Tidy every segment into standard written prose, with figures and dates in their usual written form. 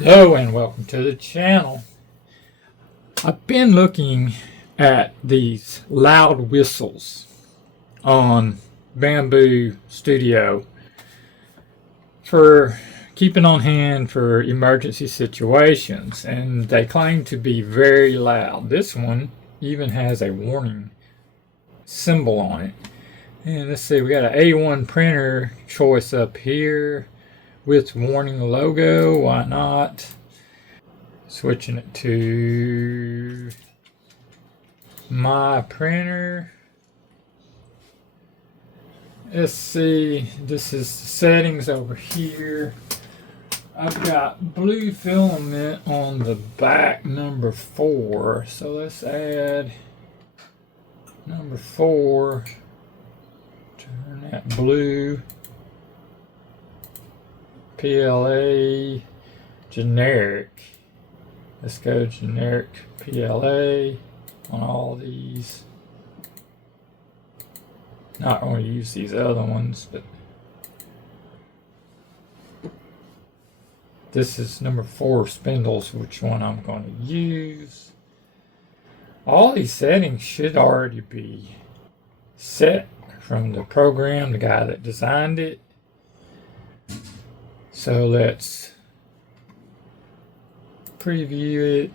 Hello and welcome to the channel. I've been looking at these loud whistles on Bambu Studio for keeping on hand for emergency situations, and they claim to be very loud. This one even has a warning symbol on it. And let's see, we got an A1 printer choice up here with warning logo. Why not? Switching it to my printer. Let's see, this is the settings over here. I've got blue filament on the back, number 4. So let's add number 4. Turn that blue. PLA generic. Let's go generic PLA on all these. Not going to use these other ones, but this is number 4 spindles, which one I'm going to use. All these settings should already be set from the program, the guy that designed it. So let's preview it.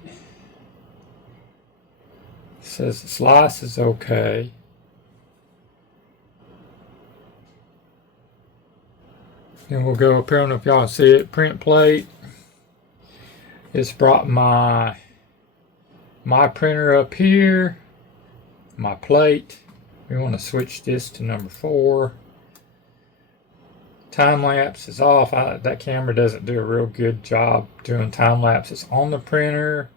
It says the slice is okay. Then we'll go up here. I don't know if y'all can see it. Print plate. It's brought my printer up here. My plate. We want to switch this to number 4. Time lapse is off. That camera doesn't do a real good job doing time lapses on the printer.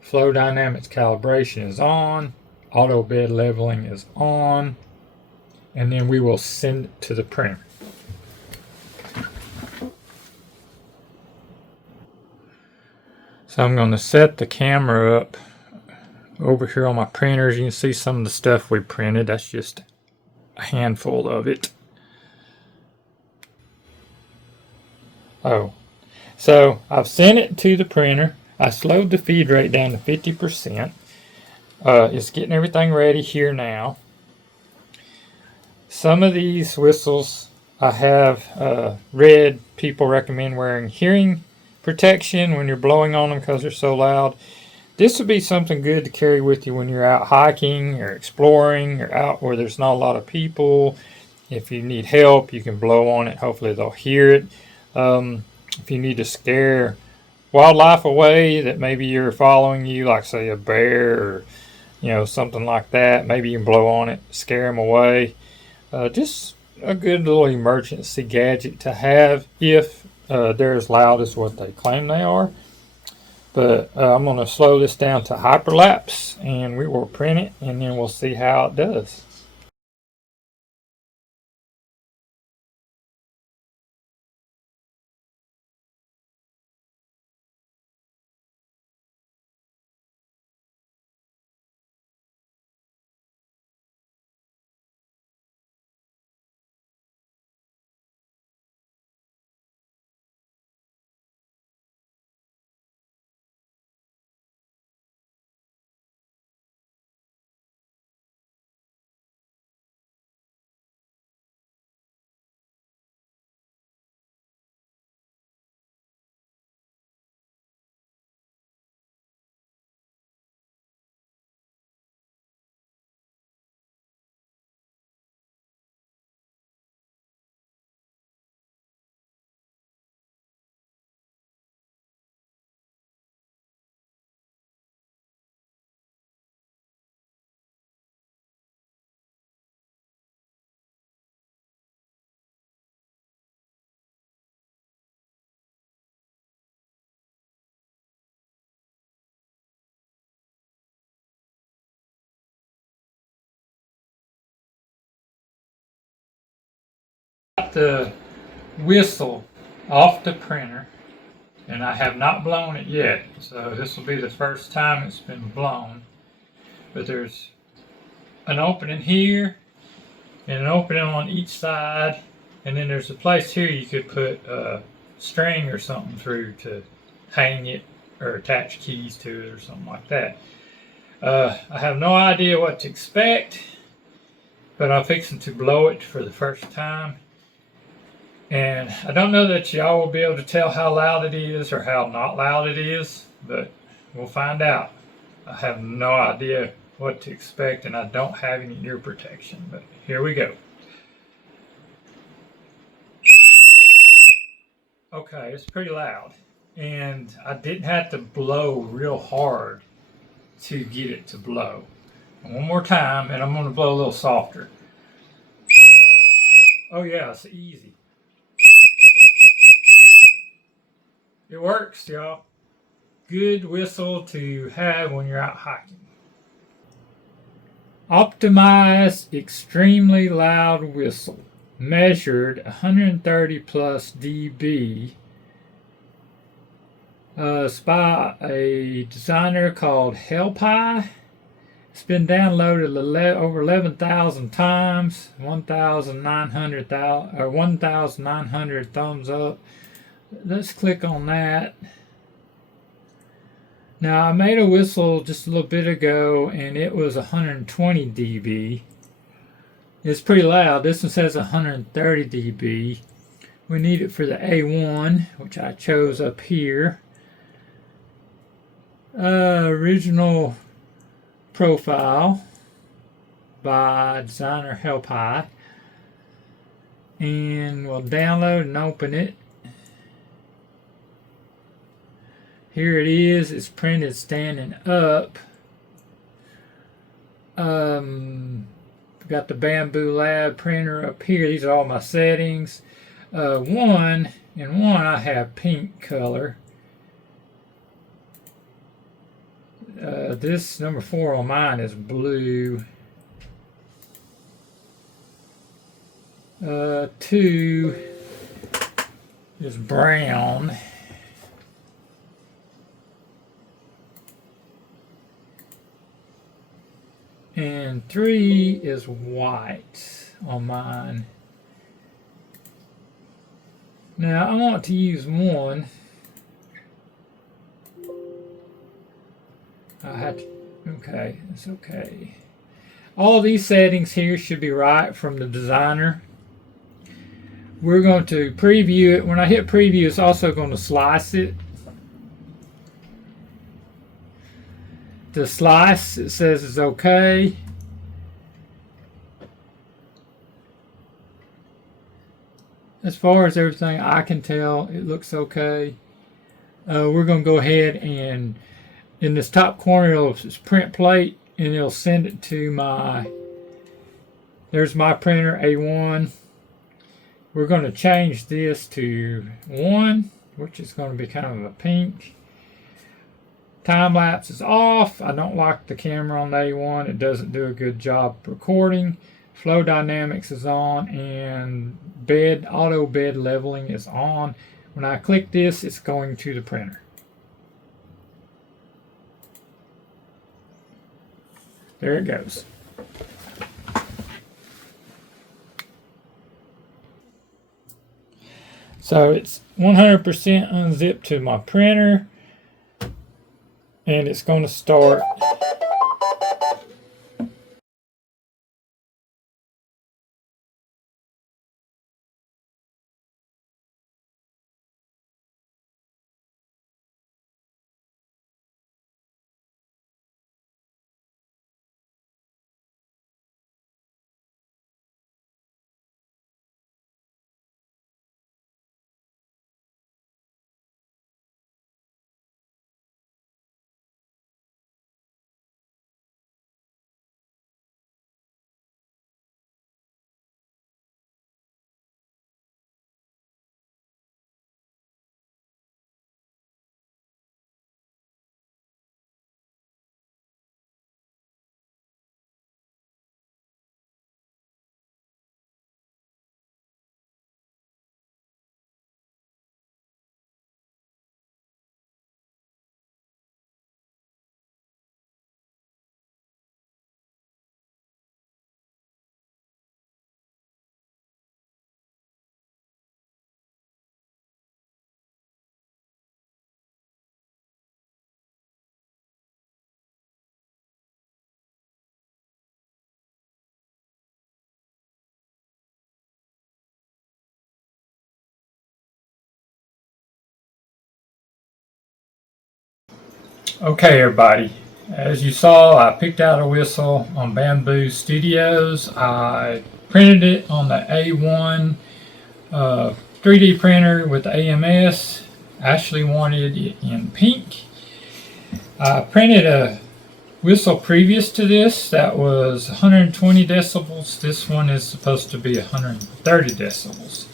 Flow dynamics calibration is on. Auto bed leveling is on. And then we will send it to the printer. So I'm going to set the camera up over here on my printers. You can see some of the stuff we printed. That's just a handful of it. Oh, so I've sent it to the printer. I slowed the feed rate down to 50%. It's getting everything ready here now. Some of these whistles I have read people recommend wearing hearing protection when you're blowing on them because they're so loud. This would be something good to carry with you when you're out hiking or exploring or out where there's not a lot of people. If you need help, you can blow on it. Hopefully they'll hear it. If you need to scare wildlife away that maybe you're following you, like say a bear or something like that, maybe you can blow on it, scare them away. Just a good little emergency gadget to have if they're as loud as what they claim they are. But I'm going to slow this down to hyperlapse and we will print it and then we'll see how it does. Got the whistle off the printer and I have not blown it yet, so this will be the first time it's been blown. But there's an opening here and an opening on each side, and then there's a place here you could put a string or something through to hang it or attach keys to it or something like that. I have no idea what to expect, but I'm fixing to blow it for the first time. And I don't know that y'all will be able to tell how loud it is or how not loud it is, but we'll find out. I have no idea what to expect, and I don't have any ear protection, but here we go. Okay, it's pretty loud, and I didn't have to blow real hard to get it to blow. And one more time, and I'm going to blow a little softer. Oh yeah, it's easy. It works, y'all. Good whistle to have when you're out hiking. Optimized extremely loud whistle. Measured 130 plus dB. It's by a designer called Helpie. It's been downloaded over 11,000 times. 1,900 thumbs up. Let's click on that. Now I made a whistle just a little bit ago and it was 120 dB. It's pretty loud. This one says 130 dB. We need it for the A1, which I chose up here. Original profile by designer Helpie. And we'll download and open it. Here it is. It's printed standing up. Got the Bambu Lab printer up here. These are all my settings. One I have pink color. This number 4 on mine is blue. 2 is brown. And 3 is white on mine. Now I want to use 1. I have to, okay, it's okay. All these settings here should be right from the designer. We're going to preview it. When I hit preview, it's also going to slice it. The slice, it says it's okay. As far as everything I can tell, it looks okay. We're going to go ahead and in this top corner, it'll print plate and it'll send it to there's my printer A1. We're going to change this to 1, which is going to be kind of a pink. Time lapse is off. I don't like the camera on the A1. It doesn't do a good job recording. Flow dynamics is on, and auto bed leveling is on. When I click this, it's going to the printer. There it goes. So it's 100% unzipped to my printer, and it's going to start. Okay, everybody. As you saw, I picked out a whistle on Bambu Studios. I printed it on the A1 3D printer with the AMS. Ashley wanted it in pink. I printed a whistle previous to this that was 120 decibels. This one is supposed to be 130 decibels.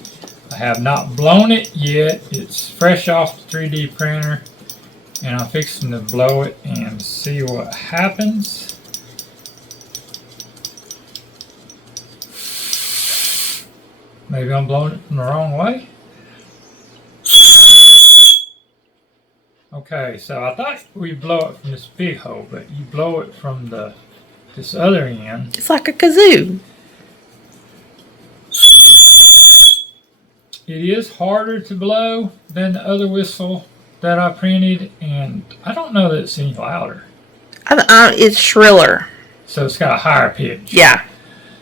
I have not blown it yet. It's fresh off the 3D printer, and I'm fixing to blow it and see what happens. Maybe I'm blowing it from the wrong way. Okay, so I thought we'd blow it from this big hole, but you blow it from this other end. It's like a kazoo. It is harder to blow than the other whistle that I printed, and I don't know that it's any louder. It's shriller. So it's got a higher pitch. Yeah.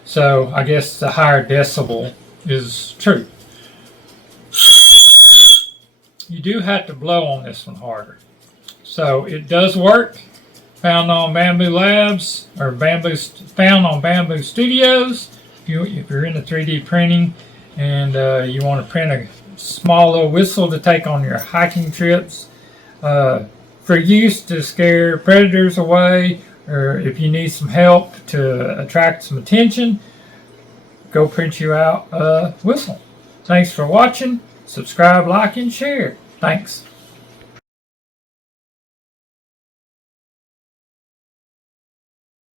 So I guess the higher decibel is true. You do have to blow on this one harder. So it does work. Found on Bambu Labs, or found on Bambu Studios. If you're into 3D printing and you want to print a small little whistle to take on your hiking trips, for use to scare predators away, or if you need some help to attract some attention, go print you out a whistle. Thanks for watching. Subscribe, like, and share. Thanks.